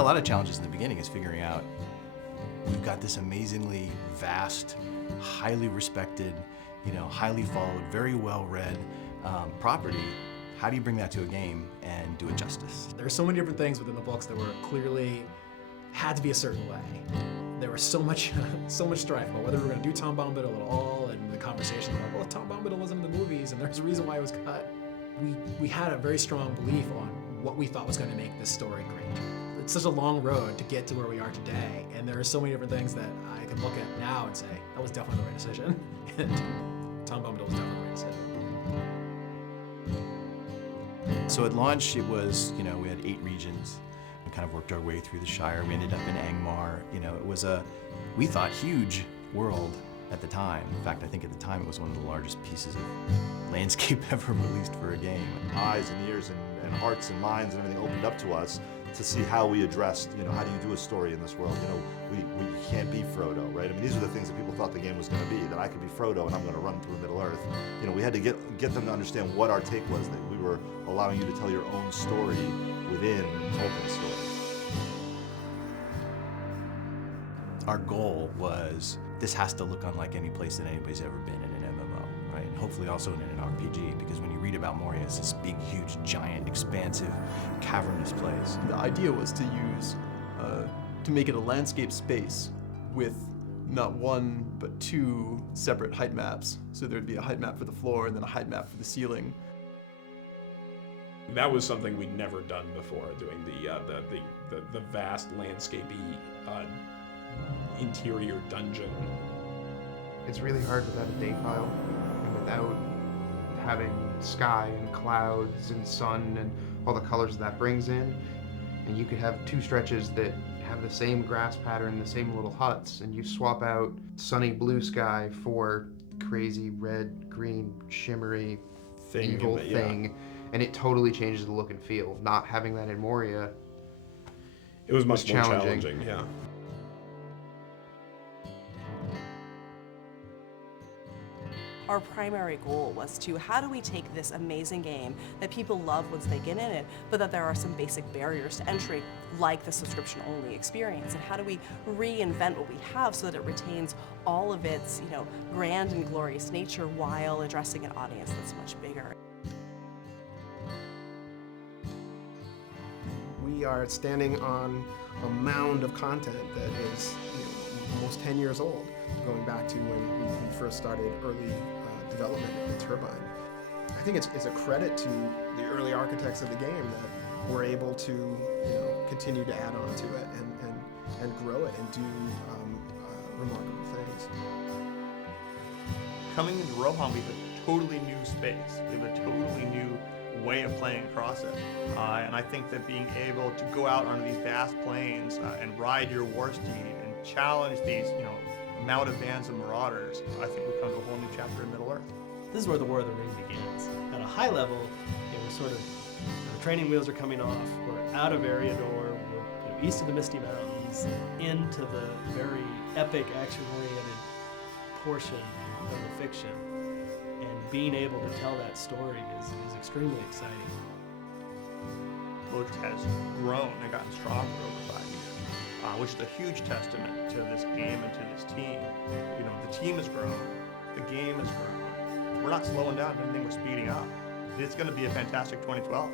a lot of challenges in the beginning is figuring out, we've got this amazingly vast, highly respected, highly followed, very well-read property. How do you bring that to a game and do it justice? There are so many different things within the books that were clearly had to be a certain way. There was so much strife about whether we were going to do Tom Bombadil at all, and the conversation about, well, Tom Bombadil wasn't in the movies, and there's a reason why it was cut. We had a very strong belief on what we thought was going to make this story great. It's such a long road to get to where we are today, and there are so many different things that I can look at now and say, that was definitely the right decision, and Tom Bombadil was definitely the right decision. So at launch, it was, we had 8 regions. We kind of worked our way through the Shire. We ended up in Angmar. It was we thought, huge world at the time. In fact, I think at the time it was one of the largest pieces of landscape ever released for a game. Eyes and ears and hearts and minds and everything opened up to us to see how we addressed, how do you do a story in this world? We can't be Frodo, right? I mean, these are the things that people thought the game was going to be, that I could be Frodo and I'm going to run through Middle-earth. We had to get them to understand what our take was, that we were allowing you to tell your own story within Tolkien's story. Our goal was, this has to look unlike any place that anybody's ever been in an MMO, right? And hopefully also in an RPG, because when you read about Moria, it's this big, huge, giant, expansive, cavernous place. The idea was to use, to make it a landscape space with not one, but 2 separate height maps. So there'd be a height map for the floor and then a height map for the ceiling. That was something we'd never done before, doing the vast landscapey interior dungeon. It's really hard without a day file and without having sky and clouds and sun and all the colors that brings in. And you could have 2 stretches that have the same grass pattern, the same little huts, and you swap out sunny blue sky for crazy red, green, shimmery, evil thing, and it totally changes the look and feel. Not having that in Moria, it was much more challenging. challenging. Yeah. Our primary goal was to, how do we take this amazing game that people love once they get in it, but that there are some basic barriers to entry, like the subscription-only experience, and how do we reinvent what we have so that it retains all of its, grand and glorious nature while addressing an audience that's much bigger. We are standing on a mound of content that is almost 10 years old, going back to when we first started early development in Turbine. I think it's a credit to the early architects of the game that we're able to continue to add on to it and grow it and do remarkable things. Coming into Rohan, we have a totally new space. We have a totally new way of playing across it. And I think that being able to go out onto these vast plains and ride your war steed and challenge these, mounted bands of marauders, I think we come to a whole new chapter in Middle-earth. This is where the War of the Ring begins. At a high level, we're sort of, the training wheels are coming off, we're out of Eriador, we're east of the Misty Mountains, into the very epic, action-oriented portion of the fiction. And being able to tell that story is extremely exciting. Book has grown and gotten stronger over 5 years, which is a huge testament to this game and to this team. The team has grown, the game has grown. We're not slowing down, if anything, we're speeding up. It's going to be a fantastic 2012.